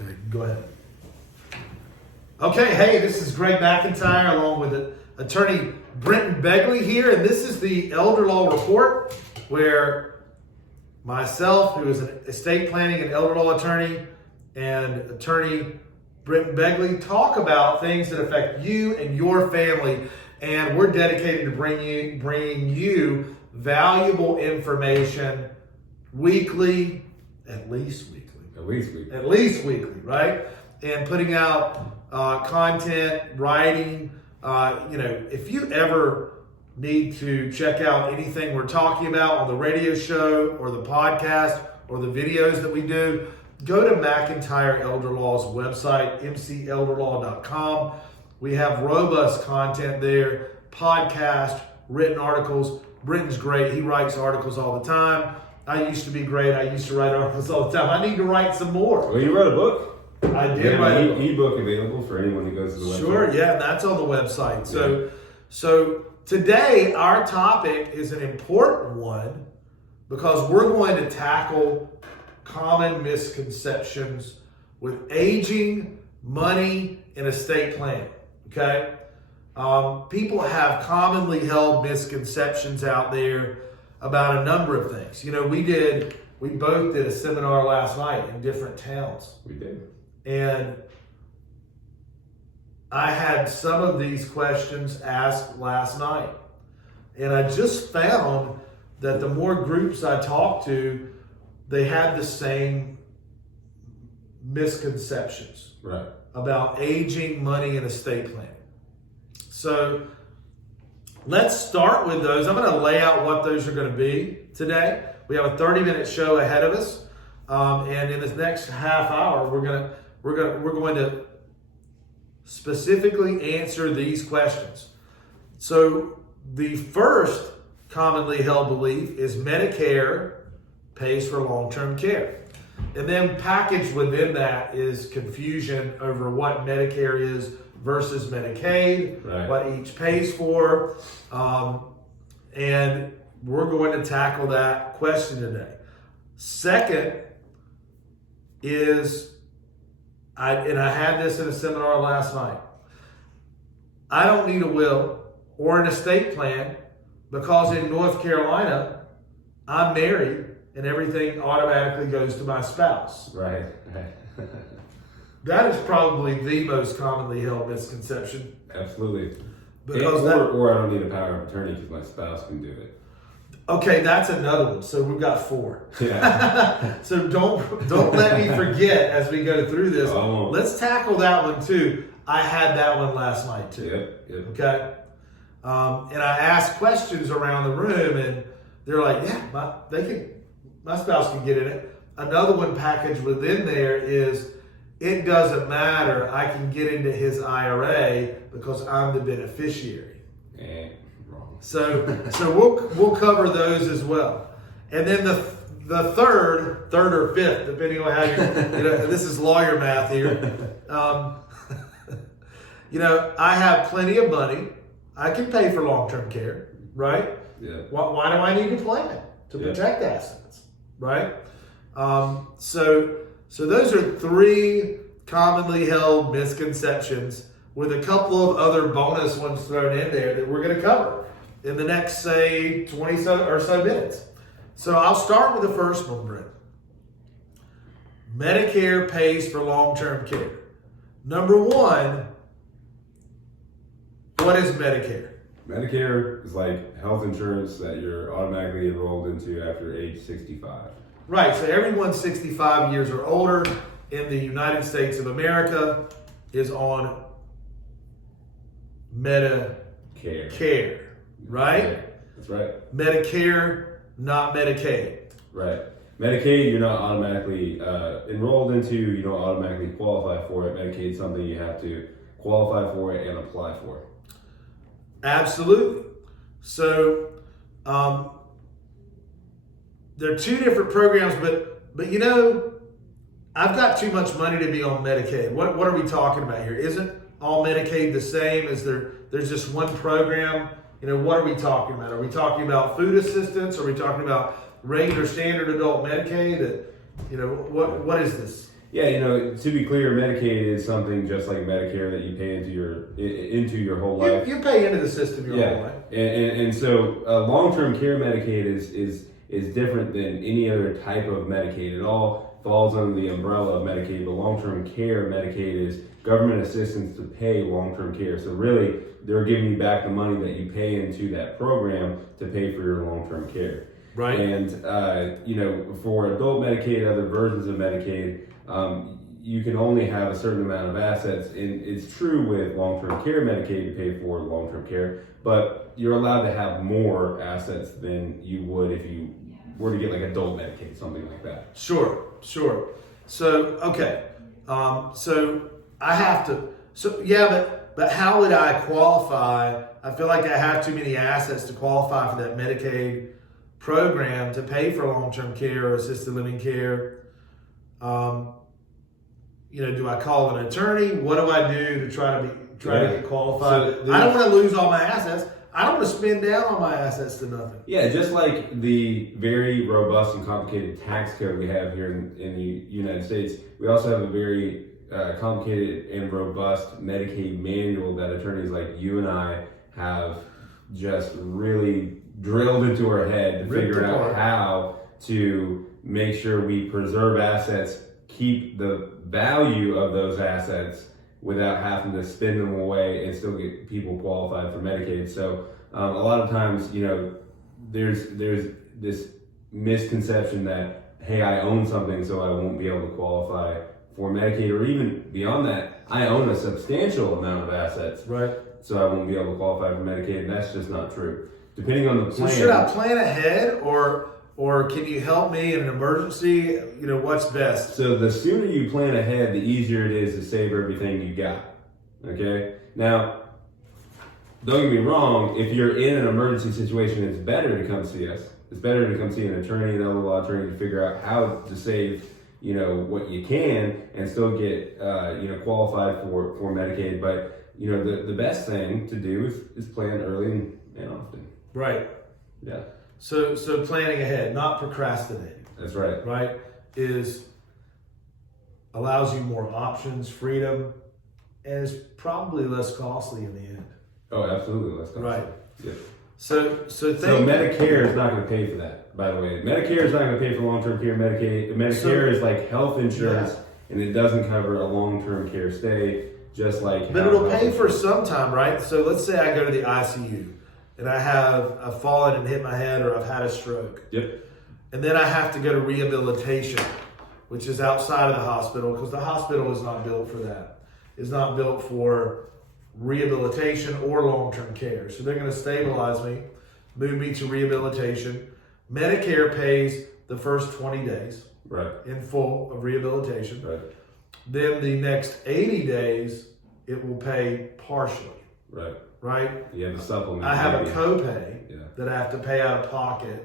Okay, go ahead. Okay, hey, this is Greg McIntyre along with attorney Brenton Begley here, and this is the Elder Law Report, where myself, who is an estate planning and elder law attorney, and attorney Brenton Begley talk about things that affect you and your family, and we're dedicated to bringing you valuable information weekly, at least weekly, right? And putting out content, writing. If you ever need to check out anything we're talking about on the radio show or the podcast or the videos that we do, go to McIntyre Elder Law's website, mcelderlaw.com. We have robust content there, podcast, written articles. Brenton's great. He writes articles all the time. I used to be great. I used to write articles all the time. I need to write some more. Well, you wrote a book. I did write an e-book available for anyone who goes to the website. Sure, yeah, that's on the website. So today our topic is an important one because we're going to tackle common misconceptions with aging, money, and estate planning. Okay, people have commonly held misconceptions out there about a number of things. You know, we both did a seminar last night in different towns. We did. And I had some of these questions asked last night. And I just found that the more groups I talked to, they had the same misconceptions about aging, money, and estate planning. So let's start with those. I'm going to lay out what those are going to be today. We have a 30-minute show ahead of us, and in this next half hour, we're going to specifically answer these questions. So the first commonly held belief is Medicare pays for long-term care, and then packaged within that is confusion over what Medicare is versus Medicaid, what each pays for, and we're going to tackle that question today. Second is, I had this in a seminar last night, I don't need a will or an estate plan because in North Carolina, I'm married and everything automatically goes to my spouse. Right. That is probably the most commonly held misconception. Absolutely. Because or I don't need a power of attorney because my spouse can do it. Okay, that's another one. So we've got 4. Yeah. So don't let me forget as we go through this. Oh. Let's tackle that one too. I had that one last night too. Yep. Okay. And I asked questions around the room, and they're like, "Yeah, my spouse can get in it." Another one packaged within there is, it doesn't matter. I can get into his IRA because I'm the beneficiary. Wrong. So we'll cover those as well. And then the third or fifth, depending on how this is lawyer math here. I have plenty of money. I can pay for long-term care, right? Yeah. Why do I need to plan to protect assets, right? So those are 3 commonly held misconceptions with a couple of other bonus ones thrown in there that we're going to cover in the next, say, 20 or so minutes. So I'll start with the first one, Brent. Medicare pays for long-term care. Number 1, what is Medicare? Medicare is like health insurance that you're automatically enrolled into after age 65. Right, so everyone 65 years or older in the United States of America is on Medicare, right? That's right. Medicare, not Medicaid. Right. Medicaid, you're not automatically enrolled into, you don't automatically qualify for it. Medicaid is something you have to qualify for it and apply for. Absolutely. So, there are 2 different programs, but I've got too much money to be on Medicaid. What are we talking about here? Isn't all Medicaid the same? Is there's just one program? What are we talking about? Are we talking about food assistance? Are we talking about regular standard adult Medicaid? What is this? Yeah, to be clear, Medicaid is something just like Medicare that you pay into your whole life. You pay into the system your whole life. And so long-term care Medicaid is different than any other type of Medicaid. It all falls under the umbrella of Medicaid, but long-term care Medicaid is government assistance to pay long-term care. So really, they're giving you back the money that you pay into that program to pay for your long-term care. Right. And, for adult Medicaid, other versions of Medicaid, you can only have a certain amount of assets. And it's true with long-term care Medicaid to pay for long-term care, but you're allowed to have more assets than you would if you were to get like adult Medicaid, something like that. Sure. So, okay. So I have to, but how would I qualify? I feel like I have too many assets to qualify for that Medicaid program to pay for long-term care or assisted living care. Do I call an attorney? What do I do to try to get qualified? I don't want to lose all my assets. I don't want to spend down all my assets to nothing. Yeah, just like the very robust and complicated tax code we have here in the United States, we also have a very complicated and robust Medicaid manual that attorneys like you and I have just really drilled into our head to figure out how to make sure we preserve assets, keep the value of those assets without having to spend them away and still get people qualified for Medicaid. So a lot of times, there's this misconception that, hey, I own something so I won't be able to qualify for Medicaid, or even beyond that, I own a substantial amount of assets, right? So I won't be able to qualify for Medicaid, and that's just not true. Depending on the plan. So should I plan ahead, or can you help me in an emergency? What's best? So the sooner you plan ahead, the easier it is to save everything you got. Okay? Now, don't get me wrong, if you're in an emergency situation, it's better to come see us. It's better to come see an attorney, an elder law attorney, to figure out how to save, what you can and still get, qualified for Medicaid. But, the best thing to do is plan early and often. Right. Yeah. So planning ahead, not procrastinating. That's right. Right? Allows you more options, freedom, and is probably less costly in the end. Oh, absolutely less costly. Right. Yeah. So Medicare is not going to pay for that, by the way. Medicare is not going to pay for long-term care. Medicare is like health insurance, and it doesn't cover a long-term care stay, just like. But it'll pay for some time, right? So let's say I go to the ICU. And I've fallen and hit my head, or I've had a stroke. Yep. And then I have to go to rehabilitation, which is outside of the hospital, because the hospital is not built for that. It's not built for rehabilitation or long-term care. So they're going to stabilize me, move me to rehabilitation. Medicare pays the first 20 days in full of rehabilitation. Right. Then the next 80 days, it will pay partially. Right? You have a supplement. I have a copay that I have to pay out of pocket.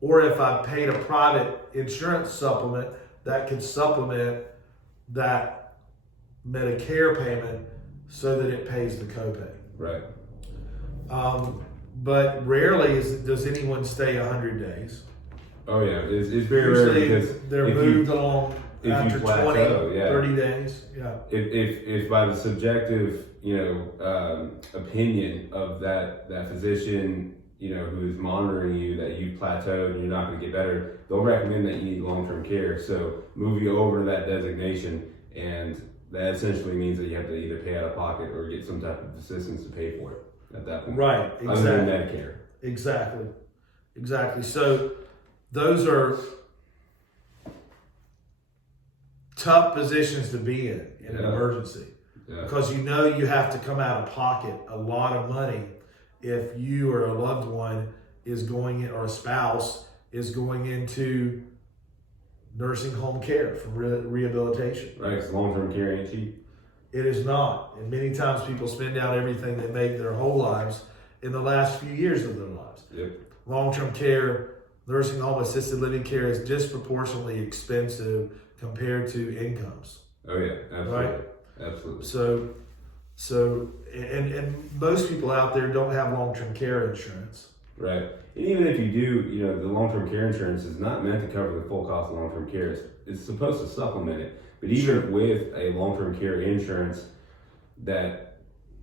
Or if I paid a private insurance supplement, that could supplement that Medicare payment so that it pays the copay. Right. But rarely does anyone stay 100 days. Oh yeah, it's very rare because they're moved along after plateau, 20, 30 days. Yeah. If by the subjective opinion of that physician, who's monitoring you, that you plateaued and you're not going to get better, they'll recommend that you need long-term care. So move you over to that designation, and that essentially means that you have to either pay out of pocket or get some type of assistance to pay for it at that point. Right. Exactly. Other than Medicare. Exactly. So those are tough positions to be in an emergency. Yeah. Because you have to come out of pocket a lot of money if you or a loved one is going in, or a spouse is going into nursing home care for rehabilitation. Right, because long-term care ain't cheap. It is not. And many times people spend down everything they make their whole lives in the last few years of their lives. Yep. Long-term care, nursing home, assisted living care is disproportionately expensive compared to incomes. Oh yeah, absolutely. Right? Absolutely. So, and most people out there don't have long-term care insurance. Right. And even if you do, the long-term care insurance is not meant to cover the full cost of long-term care. It's supposed to supplement it. But even Sure. with a long-term care insurance that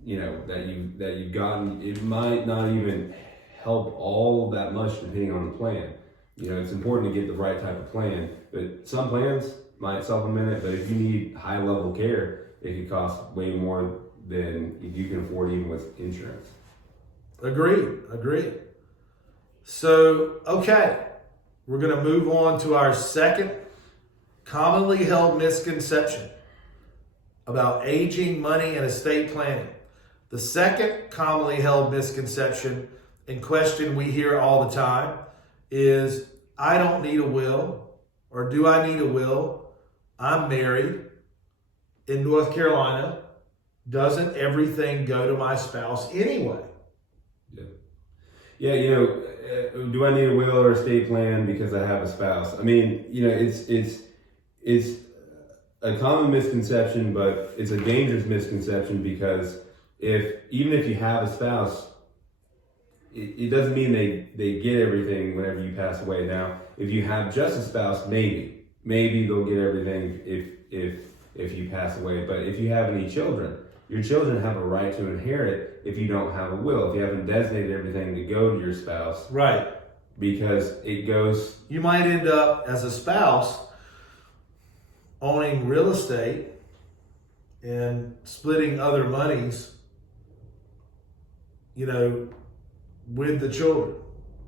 you've gotten, it might not even help all that much depending on the plan. It's important to get the right type of plan, but some plans might supplement it. But if you need high-level care, it could cost way more than you can afford even with insurance. Agreed. So, okay, we're going to move on to our second commonly held misconception about aging, money, and estate planning. The second commonly held misconception and question we hear all the time is, I don't need a will, or do I need a will? I'm married in North Carolina. Doesn't everything go to my spouse anyway? Yeah, do I need a will or estate plan because I have a spouse? I mean, it's a common misconception, but it's a dangerous misconception because even if you have a spouse, it doesn't mean they get everything whenever you pass away. Now, if you have just a spouse, maybe they'll get everything if you pass away. But if you have any children, your children have a right to inherit if you don't have a will, if you haven't designated everything to go to your spouse. Right. Because it goes... You might end up, as a spouse, owning real estate and splitting other monies, with the children.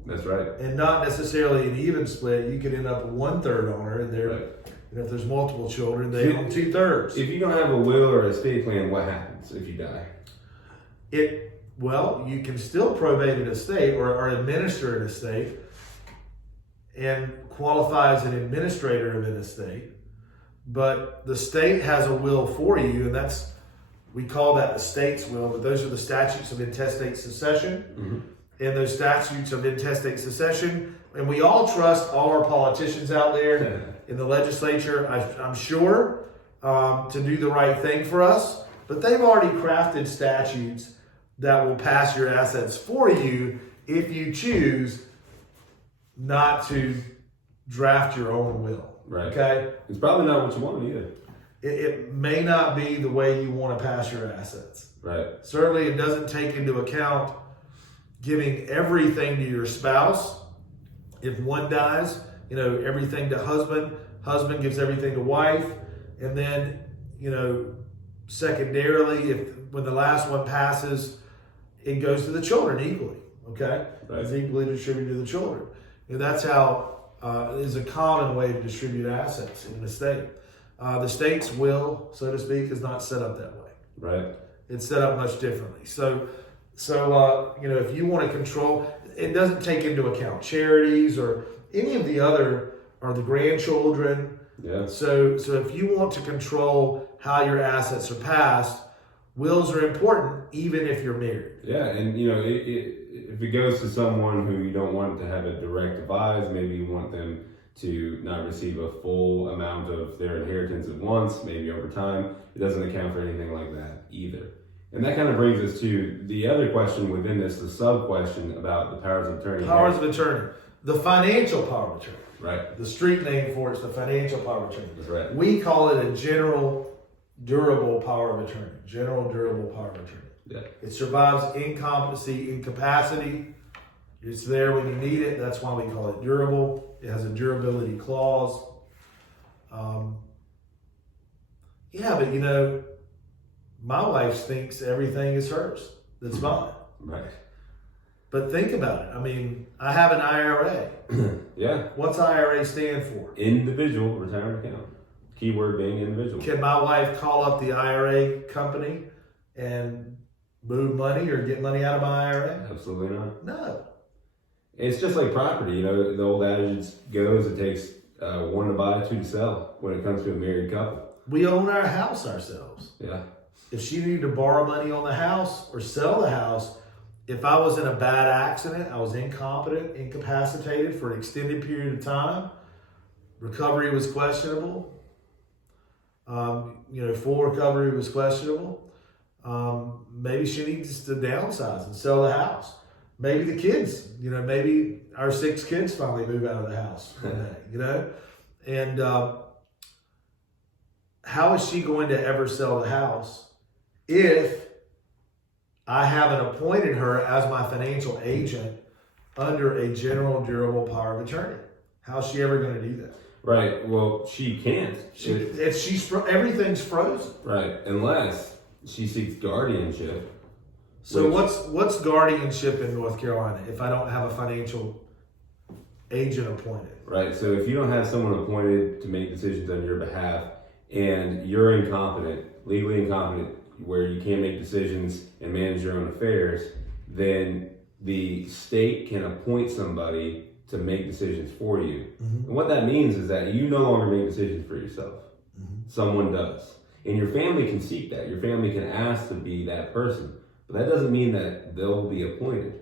That's right. And not necessarily an even split. You could end up a 1/3 owner, and they're... Right. If there's multiple children, they own 2/3. If you don't have a will or estate plan, what happens if you die? You can still probate an estate or administer an estate and qualify as an administrator of an estate. But the state has a will for you, and we call that the state's will, but those are the statutes of intestate succession. Mm-hmm. And those statutes of intestate succession, and we all trust all our politicians out there in the legislature, I'm sure, to do the right thing for us. But they've already crafted statutes that will pass your assets for you if you choose not to draft your own will. Right. Okay? It's probably not what you want either. It may not be the way you want to pass your assets. Right. Certainly, it doesn't take into account giving everything to your spouse. If one dies, everything to husband gives everything to wife, and then, secondarily, when the last one passes, it goes to the children equally, okay? Right. It's equally distributed to the children. And that's how is a common way to distribute assets in an estate. The state's will, so to speak, is not set up that way. Right. It's set up much differently. So if you want to control, it doesn't take into account charities or any of the other, or the grandchildren. Yeah. So if you want to control how your assets are passed, wills are important even if you're married. Yeah, and if it goes to someone who you don't want to have a direct advise, maybe you want them to not receive a full amount of their inheritance at once, maybe over time, it doesn't account for anything like that either. And that kind of brings us to the other question within this, the sub-question about the powers of attorney. Powers of attorney. The financial power of attorney. Right. The street name for it is the financial power of attorney. That's right. We call it a general durable power of attorney. General durable power of attorney. Yeah. It survives incompetency, incapacity. It's there when you need it. That's why we call it durable. It has a durability clause. But my wife thinks everything is hers. That's mine. Right. But think about it. I mean, I have an IRA. Yeah. What's IRA stand for? Individual retirement account. Keyword being individual. Can my wife call up the IRA company and move money or get money out of my IRA? Absolutely not. No. It's just like property. The old adage goes, it takes one to buy, two to sell when it comes to a married couple. We own our house ourselves. Yeah. If she needed to borrow money on the house or sell the house, if I was in a bad accident, I was incompetent, incapacitated for an extended period of time, recovery was questionable, full recovery was questionable, maybe she needs to downsize and sell the house. Maybe the kids, maybe our 6 kids finally move out of the house one day, and how is she going to ever sell the house if I haven't appointed her as my financial agent under a general durable power of attorney? How's she ever going to do that? Right. Well, she can't. Everything's frozen. Right. Unless she seeks guardianship. So what's guardianship in North Carolina if I don't have a financial agent appointed? Right. So if you don't have someone appointed to make decisions on your behalf and you're incompetent, legally incompetent, where you can't make decisions and manage your own affairs, then the state can appoint somebody to make decisions for you. Mm-hmm. And what that means is that you no longer make decisions for yourself. Mm-hmm. Someone does. And your family can seek that. Your family can ask to be that person. But that doesn't mean that they'll be appointed.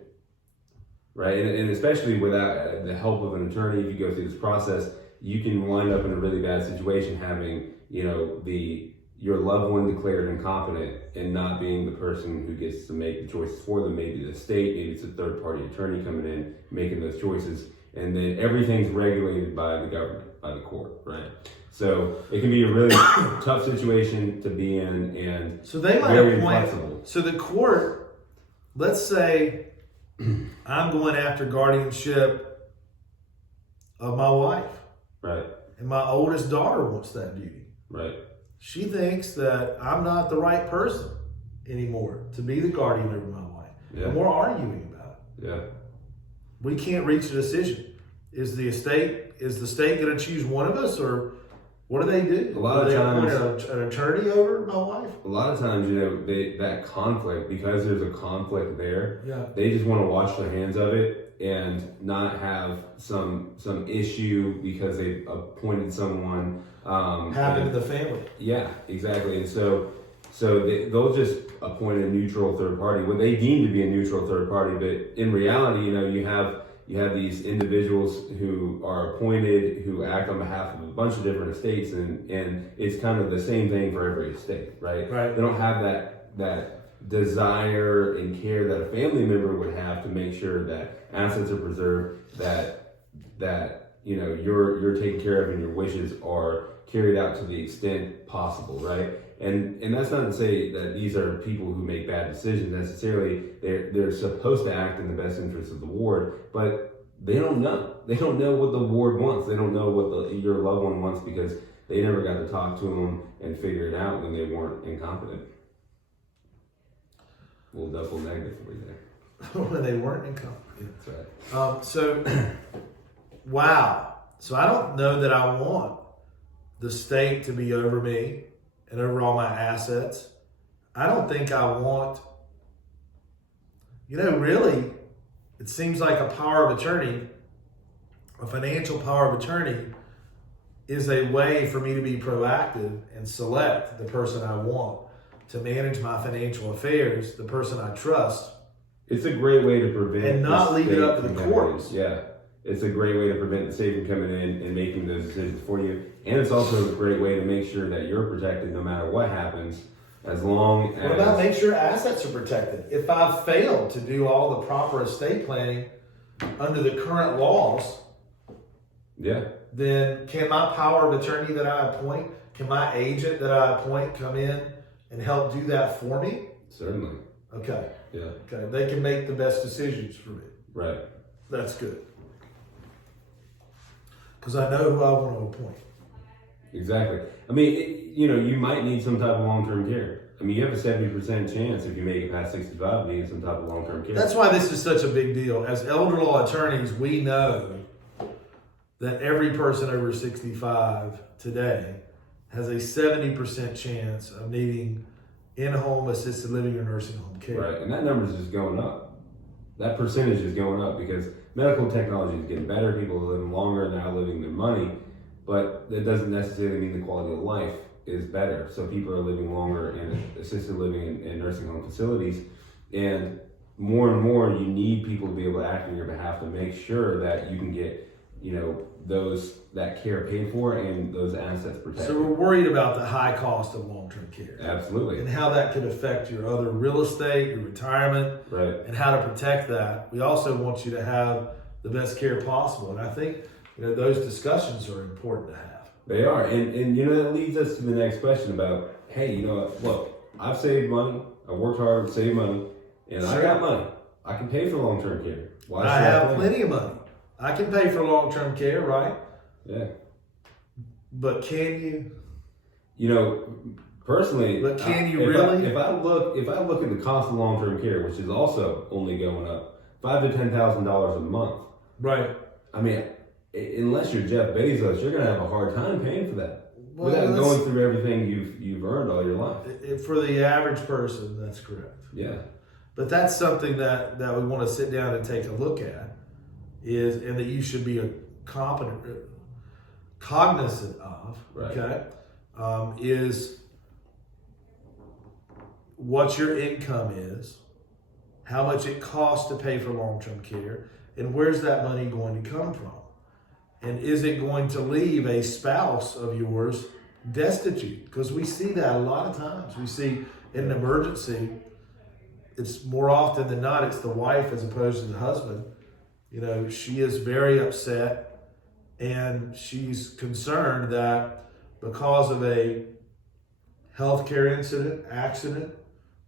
Right? And especially without the help of an attorney, if you go through this process, you can wind up in a really bad situation having, your loved one declared incompetent and not being the person who gets to make the choices for them. Maybe the state, maybe it's a third-party attorney coming in, making those choices, and then everything's regulated by the government, by the court, right? So it can be a really tough situation to be in, and so they might very appoint, inflexible. So the court, let's say I'm going after guardianship of my wife, right? And my oldest daughter wants that duty, right? She thinks that I'm not the right person anymore to be the guardian over my wife. Yeah. And we're arguing about it. Yeah. We can't reach a decision. Is the state going to choose one of us, or what do they do? A lot of times, appoint an attorney over my wife? A lot of times, that conflict, because there's a conflict there, yeah, they just want to wash their hands of it and not have some issue because they've appointed someone. Happen to the family. Yeah, exactly. And so they'll just appoint a neutral third party, what they deem to be a neutral third party. But in reality, you have these individuals who are appointed, who act on behalf of a bunch of different estates, and it's kind of the same thing for every estate, right? Right. They don't have that desire and care that a family member would have to make sure that assets are preserved, that you're taken care of and your wishes are carried out to the extent possible, right? And that's not to say that these are people who make bad decisions necessarily. They're supposed to act in the best interest of the ward, but they don't know. They don't know what the ward wants. They don't know what your loved one wants because they never got to talk to them and figure it out when they weren't incompetent. A little double negative for you there. When they weren't incompetent. That's right. So, wow. So I don't know that I want the state to be over me and over all my assets. I don't think I want, really, it seems like a power of attorney, a financial power of attorney, is a way for me to be proactive and select the person I want to manage my financial affairs, the person I trust. It's a great way to prevent and not leave it up to the courts. Yeah. It's a great way to prevent the state from coming in and making those decisions for you. And it's also a great way to make sure that you're protected no matter what happens, as long as... What about make sure assets are protected? If I've failed to do all the proper estate planning under the current laws, yeah, then can my power of attorney that I appoint, can my agent that I appoint come in and help do that for me? Certainly. Okay. Yeah. Okay. They can make the best decisions for me. Right. That's good. Because I know who I want to appoint. Exactly. I mean, you might need some type of long-term care. I mean, you have a 70% chance if you make it past 65 of needing some type of long-term care. That's why this is such a big deal. As elder law attorneys, we know that every person over 65 today has a 70% chance of needing in-home assisted living or nursing home care. Right, and that number is just going up. That percentage is going up because medical technology is getting better. People are living longer and they're outliving their money, but that doesn't necessarily mean the quality of life is better. So people are living longer in assisted living and nursing home facilities, and more you need people to be able to act on your behalf to make sure that you can get that care paid for and those assets protected. So we're worried about the high cost of long-term care. Absolutely. And how that could affect your other real estate, your retirement, right, and how to protect that. We also want you to have the best care possible. And I think those discussions are important to have. They are. And that leads us to the next question about, hey, look, I've saved money. I worked hard to save money. And I got money. I can pay for long-term care. Why I have plenty of money. I can pay for long-term care, right? Yeah. But can you? Personally, but can you really? If I look at the cost of long-term care, which is also only going up, $5,000 to $10,000 a month. Right. I mean, unless you're Jeff Bezos, you're going to have a hard time paying for that without going through everything you've earned all your life. For the average person, that's correct. Yeah. But that's something that we want to sit down and take a look at, and that you should be cognizant of. Right. Okay, is what your income is, how much it costs to pay for long-term care, and where's that money going to come from? And is it going to leave a spouse of yours destitute? Because we see that a lot of times. We see in an emergency, it's more often than not, it's the wife as opposed to the husband. She is very upset, and she's concerned that because of a healthcare accident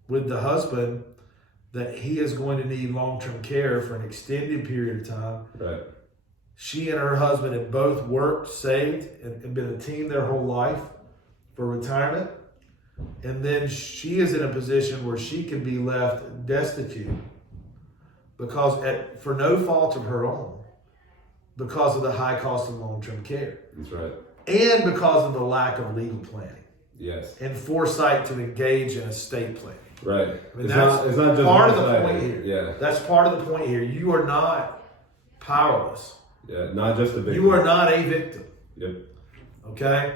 with the husband, that he is going to need long-term care for an extended period of time. Right. She and her husband have both worked, saved, and been a team their whole life for retirement. And then she is in a position where she can be left destitute because for no fault of her own, because of the high cost of long-term care. That's right. And because of the lack of legal planning. Yes. And foresight to engage in estate planning. Right. I mean, it's not just part of the point here. Yeah. That's part of the point here. You are not powerless. Yeah, not just a victim. You are not a victim. Yep. Okay?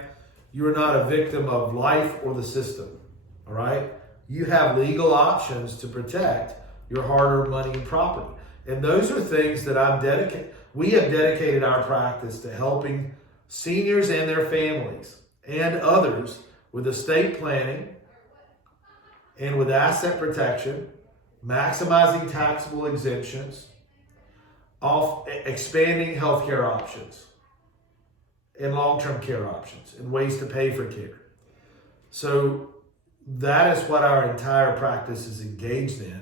You are not a victim of life or the system. All right? You have legal options to protect your hard-earned money and property. And those are things that we have dedicated our practice to helping seniors and their families and others with estate planning and with asset protection, maximizing taxable exemptions, expanding healthcare options and long-term care options and ways to pay for care. So that is what our entire practice is engaged in.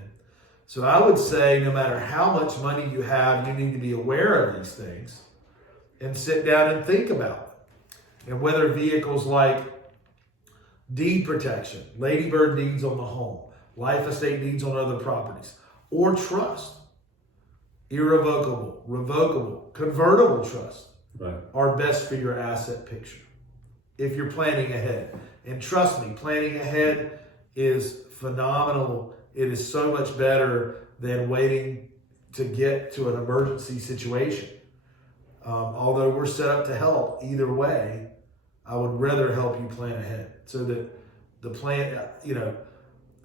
So I would say no matter how much money you have, you need to be aware of these things and sit down and think about it. And whether vehicles like deed protection, ladybird deeds on the home, life estate deeds on other properties, or trust, irrevocable, revocable, convertible trust, right, are best for your asset picture if you're planning ahead. And trust me, planning ahead is phenomenal. It is so much better than waiting to get to an emergency situation. Although we're set up to help either way, I would rather help you plan ahead so that the plan,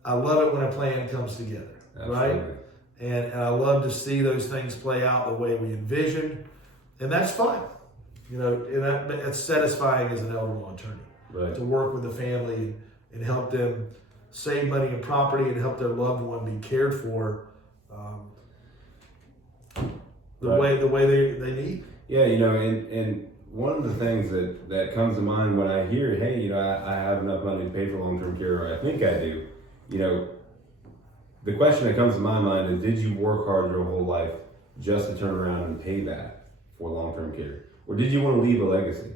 I love it when a plan comes together. Absolutely. Right? And I love to see those things play out the way we envisioned. And that's fine. And that's satisfying as an elder law attorney. Right. To work with the family and help them save money and property and help their loved one be cared for the way they need. Yeah, and one of the things that comes to mind when I hear, hey, I have enough money to pay for long-term care, or I think I do, the question that comes to my mind is, did you work hard your whole life just to turn around and pay that for long-term care? Or did you want to leave a legacy?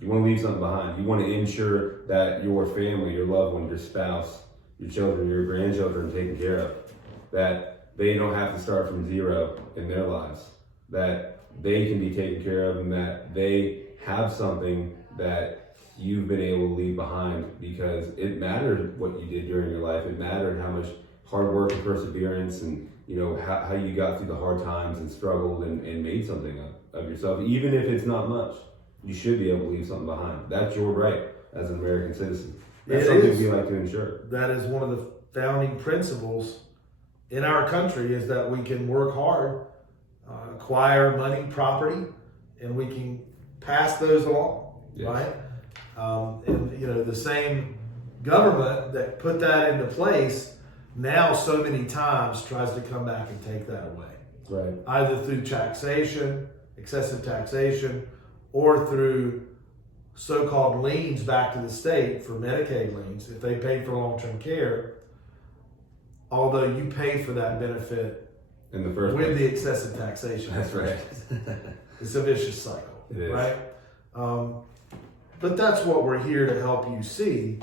You want to leave something behind. You want to ensure that your family, your loved one, your spouse, your children, your grandchildren are taken care of. That they don't have to start from zero in their lives. That they can be taken care of, and that they have something that you've been able to leave behind, because it mattered what you did during your life. It mattered how much hard work and perseverance and how you got through the hard times and struggled and made something of yourself. Even if it's not much, you should be able to leave something behind. That's your right as an American citizen. That's something we like to ensure. That is one of the founding principles in our country, is that we can work hard, acquire money, property, and we can pass those along, yes. Right? And the same government that put that into place now so many times tries to come back and take that away. Right. Either through taxation, excessive taxation, or through so-called liens back to the state for Medicaid liens, if they paid for long-term care, although you paid for that benefit in the first with place. the excessive taxation. That's right. It's a vicious cycle, It is. right? But that's what we're here to help you see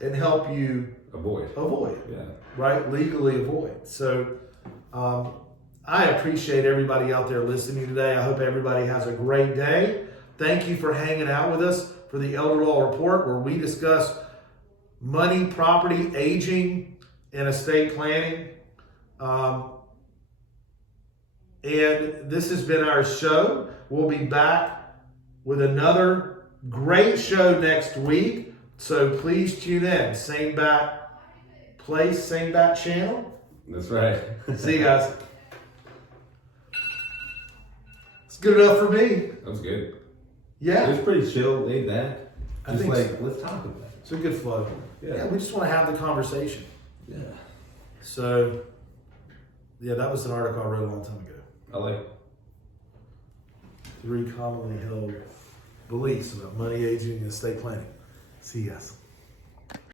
and help you Avoid. avoid, right? Legally avoid. So I appreciate everybody out there listening today. I hope everybody has a great day. Thank you for hanging out with us for the Elder Law Report, where we discuss money, property, aging, and estate planning. And this has been our show. We'll be back with another great show next week. So please tune in. Same bat place, same bat channel. That's right. See you guys. It's good enough for me. That was good. Yeah. It was pretty chill, laid back. I Just think like, so. let's talk about it. It's a good flow. Yeah, we just want to have the conversation. Yeah. So, yeah, that was an article I wrote a long time ago. I like it. 3 commonly held beliefs about money, aging, and estate planning. See you guys.